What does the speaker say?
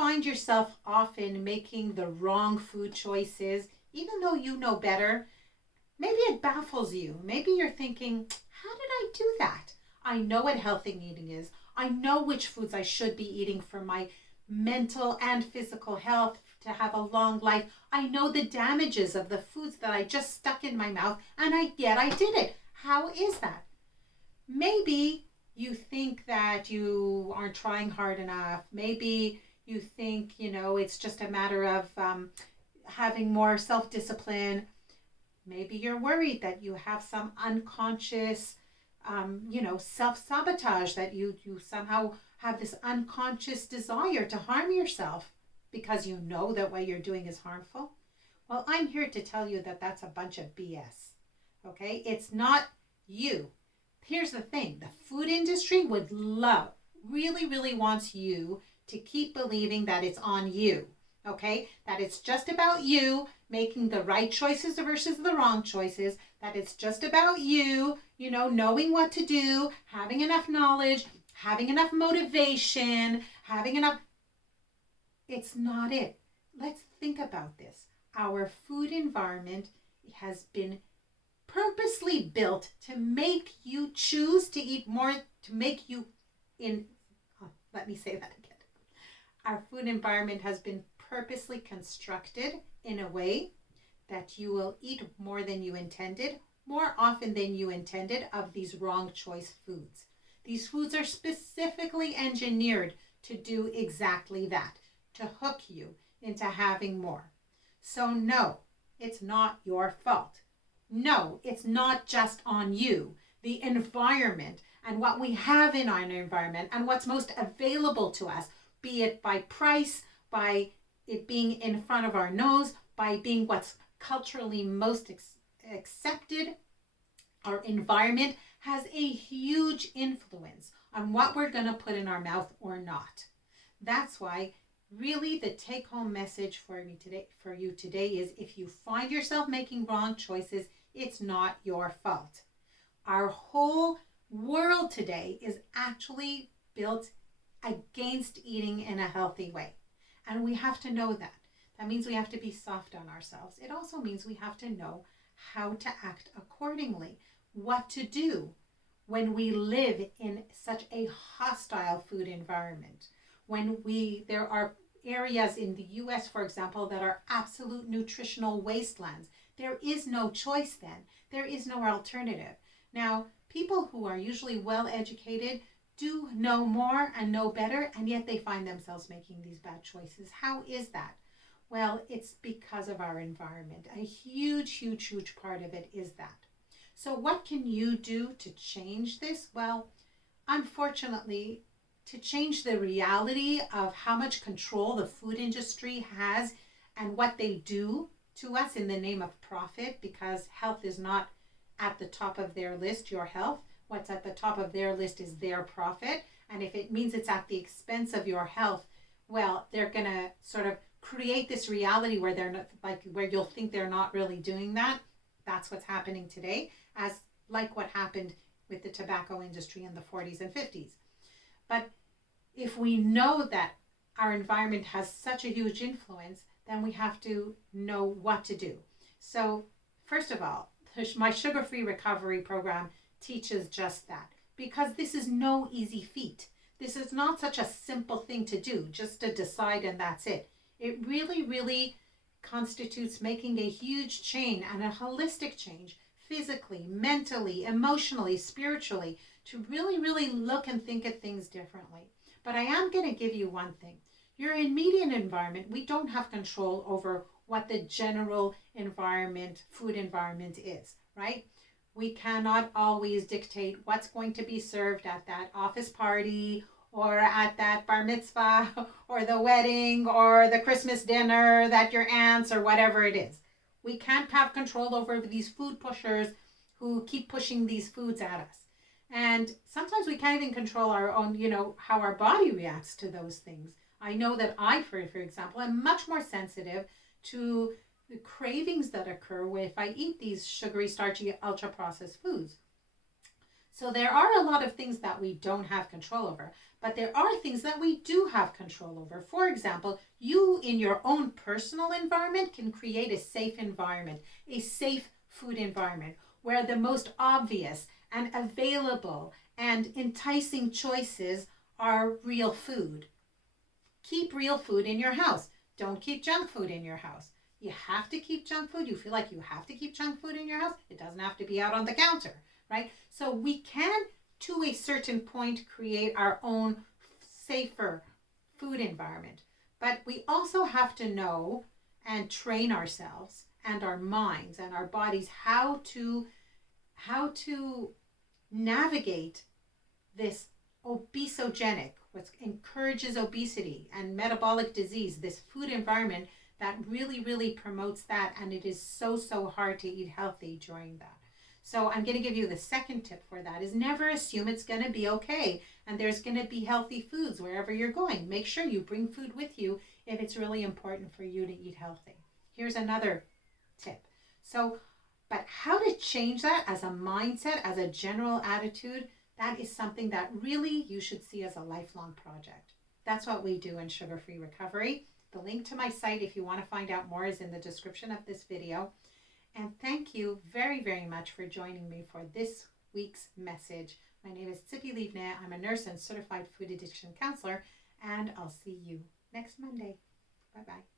find yourself often making the wrong food choices, even though you know better, maybe it baffles you. Maybe you're thinking, how did I do that? I know what healthy eating is. I know which foods I should be eating for my mental and physical health to have a long life. I know the damages of the foods that I just stuck in my mouth, and yet I did it. How is that? Maybe you think that you aren't trying hard enough. Maybe you think, it's just a matter of having more self-discipline. Maybe you're worried that you have some unconscious, self-sabotage, that you somehow have this unconscious desire to harm yourself because you know that what you're doing is harmful. Well, I'm here to tell you that that's a bunch of BS. Okay? It's not you. Here's the thing. The food industry would really, really wants you to keep believing that it's on you. Okay? That it's just about you making the right choices versus the wrong choices. That it's just about you, knowing what to do, having enough knowledge, having enough motivation, having enough... It's not it. Let's think about this. Our food environment has been purposely built to make you choose to eat more, to make you let me say that again. Our food environment has been purposely constructed in a way that you will eat more than you intended, more often than you intended, of these wrong choice foods. These foods are specifically engineered to do exactly that, to hook you into having more. So no, it's not your fault. No, it's not just on you. The environment and what we have in our environment and what's most available to us, be it by price, by it being in front of our nose, by being what's culturally most accepted, our environment has a huge influence on what we're going to put in our mouth or not. That's why really the take-home message for you today is, if you find yourself making wrong choices, it's not your fault. Our whole world today is actually built against eating in a healthy way. And we have to know that. That means we have to be soft on ourselves. It also means we have to know how to act accordingly, what to do when we live in such a hostile food environment. When there are areas in the US, for example, that are absolute nutritional wastelands. There is no choice then. There is no alternative. Now, people who are usually well educated do know more and know better, and yet they find themselves making these bad choices. How is that? Well, it's because of our environment. A huge, huge, huge part of it is that. So what can you do to change this? Well, unfortunately, to change the reality of how much control the food industry has and what they do to us in the name of profit, because health is not at the top of their list, your health. What's at the top of their list is their profit. And if it means it's at the expense of your health, well, they're going to sort of create this reality where they're not, where you'll think they're not really doing that. That's what's happening today, as like what happened with the tobacco industry in the 40s and 50s. But if we know that our environment has such a huge influence, then we have to know what to do. So first of all, my sugar-free recovery program teaches just that, because this is no easy feat. This is not such a simple thing to do, just to decide and that's it. It really, really constitutes making a huge change and a holistic change, physically, mentally, emotionally, spiritually, to really, really look and think at things differently. But I am going to give you one thing. Your immediate environment, we don't have control over what the general environment, food environment is, right? We cannot always dictate what's going to be served at that office party or at that bar mitzvah or the wedding or the Christmas dinner that your aunts or whatever it is. We can't have control over these food pushers who keep pushing these foods at us. And sometimes we can't even control our own, how our body reacts to those things. I know that I, for example, am much more sensitive to the cravings that occur if I eat these sugary, starchy, ultra-processed foods. So there are a lot of things that we don't have control over, but there are things that we do have control over. For example, you in your own personal environment can create a safe environment, a safe food environment where the most obvious and available and enticing choices are real food. Keep real food in your house. Don't keep junk food in your house. You have to keep junk food. You feel like you have to keep junk food in your house. It doesn't have to be out on the counter, right? So we can, to a certain point, create our own safer food environment. But we also have to know and train ourselves and our minds and our bodies how to navigate this obesogenic, what encourages obesity and metabolic disease, this food environment that really, really promotes that. And it is so, so hard to eat healthy during that. So I'm going to give you the second tip for that is never assume it's going to be okay. And there's going to be healthy foods wherever you're going. Make sure you bring food with you if it's really important for you to eat healthy. Here's another tip. But how to change that as a mindset, as a general attitude, that is something that really you should see as a lifelong project. That's what we do in Sugar-Free Recovery. The link to my site, if you want to find out more, is in the description of this video. And thank you very, very much for joining me for this week's message. My name is Tzipi Livne. I'm a nurse and certified food addiction counselor, and I'll see you next Monday. Bye-bye.